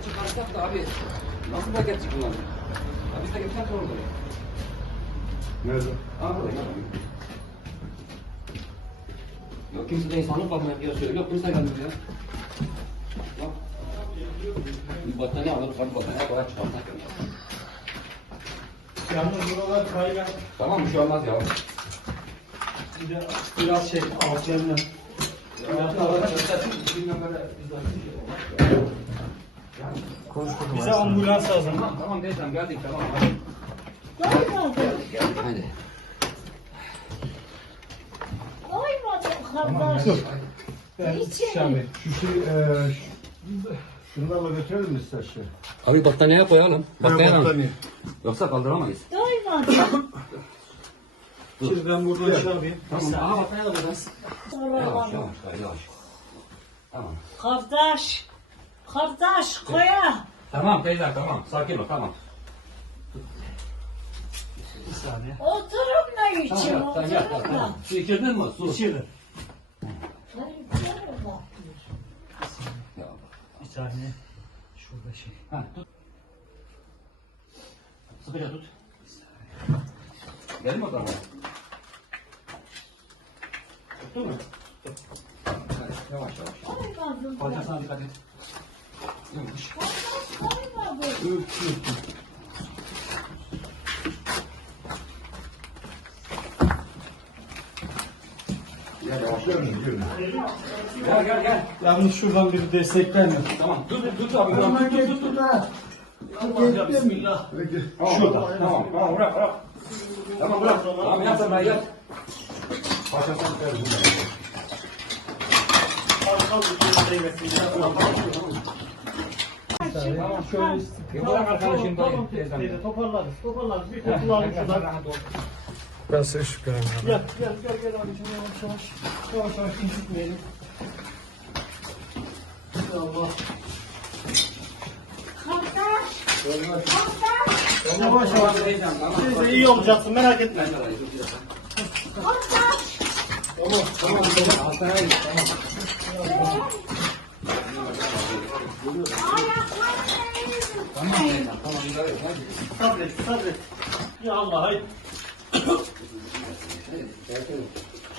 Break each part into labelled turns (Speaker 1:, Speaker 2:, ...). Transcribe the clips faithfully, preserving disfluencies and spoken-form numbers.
Speaker 1: çıkarsak da abi nasıl paket çıkıyor? Abi biz de geçen sorun oluyor.
Speaker 2: Nerede?
Speaker 1: Aa burada ya. Yok kimse de insanlık bakmaya diyor söylüyor. Yok kimse gelmiyor ya. Bak. Bir battaniye alır, hadi battaniye koyar çıkarsak.
Speaker 3: Yalnız buralar kaygan.
Speaker 1: Tamam bir şey olmaz ya.
Speaker 3: Bir de biraz şey altlarına. Bize ambulans lazım.
Speaker 1: Tamam tamam teyzem geldik tamam. Hadi.
Speaker 4: Doymadım kardeş.
Speaker 2: Şami, şu şey, e, şunlarla götürelim mi istersen?
Speaker 1: Abi battaniyeye koyalım.
Speaker 2: Battaniye. battaniye.
Speaker 1: Yoksa kaldıramayız.
Speaker 4: Doymadım.
Speaker 3: Siz ben buradan şey yapayım.
Speaker 1: Tamam. Aha battaniye de buradan. Yavaş
Speaker 4: Yavaş.
Speaker 1: yavaş yavaş. Tamam.
Speaker 4: Kardeş. Kardeş koya.
Speaker 1: Tamam teyze tamam. Sakin ol tamam.
Speaker 3: Bir saniye.
Speaker 4: Oturun da için
Speaker 1: Tamam sen yat
Speaker 4: oturun da.
Speaker 1: tamam. Su içirdin mi? Su.
Speaker 3: İçeri.
Speaker 4: Hayır, oturun da.
Speaker 1: Ya.
Speaker 3: Bir saniye. Şurada şey.
Speaker 1: Ha tut. Sıkıca tut. Gelin bakalım. Tuttu mu? Evet, yavaş yavaş.
Speaker 4: Doymadım.
Speaker 1: Fatih sana dikkat et. Yavaş.
Speaker 4: Kardeş doymadım.
Speaker 1: Gel yavaş.
Speaker 2: Görün, görün.
Speaker 1: Gel gel gel.
Speaker 3: Yalnız şuradan bir destekler mi?
Speaker 1: Tamam. Tut tut tut abi. Tut tut tut tut.
Speaker 3: Allah bismillah.
Speaker 2: Peki.
Speaker 1: Şurada. Tamam. Tamam bırak bırak. Tamam bırak. Tamam yat sen yat.
Speaker 2: Paşa sen ver bunu.
Speaker 3: Arkal bir şey değmesin.
Speaker 1: Tamam şöyle. Bir bırak arkadaşım
Speaker 3: Tamam
Speaker 1: dayı.
Speaker 3: teyze toparlarız. Toparlarız. Bir kurtulalım şuradan.
Speaker 2: Ben size şükür ederim.
Speaker 3: Gel gel gel gel abicim yavaş yavaş. Yavaş yavaş incitmeyelim. Allah.
Speaker 4: Kardeş. Kardeş.
Speaker 3: Yavaş yavaş. Teyze iyi olacaksın merak etme.
Speaker 4: Kardeş.
Speaker 3: Tamam tamam tamam.
Speaker 1: Hastaneye git. Tamam. Tamam teyzem. Tamam idare et. Hadi.
Speaker 3: Sabret sabret. Ya Allah hayır.
Speaker 1: Hadi. Sakin ol.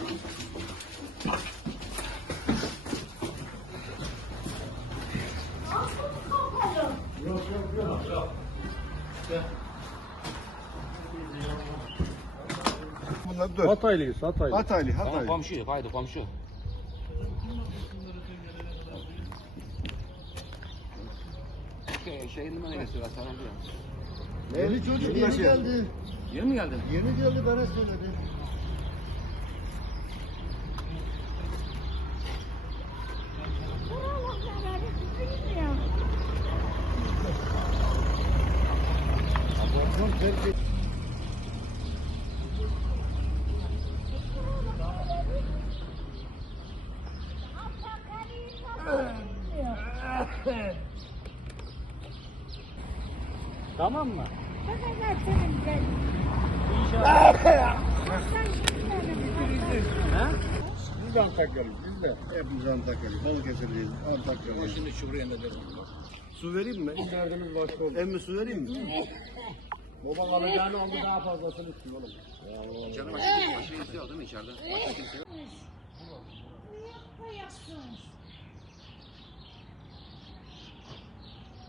Speaker 3: Yok yok yok. yok. Gel.
Speaker 2: Bunlar dört.
Speaker 3: Hataylıyız Hataylı.
Speaker 2: Hataylı,
Speaker 1: Tamam
Speaker 2: Hataylı.
Speaker 1: komşu. Haydi komşu. Şey, şeyin numarası var sana diyor.
Speaker 2: Yeni çocuk yeni geldi.
Speaker 1: Yeni mi geldin?
Speaker 2: Yeni geldi bana söyledi.
Speaker 3: Tamam mı?
Speaker 2: Biz de Antakyalıyız, biz de. Hepimiz Antakyalıyız. Balıkesirliyiz, Antakyalıyız.
Speaker 1: Şimdi şuraya ne derim?
Speaker 2: Su vereyim mi? Derdimiz başka oldu. Emmi su vereyim mi? Baban alacağını aldı daha fazlasını istiyor oğlum.
Speaker 1: İçeride başka, başka kimse yok değil mi içeride? Başka kimse yok.
Speaker 4: Koyacaksınız.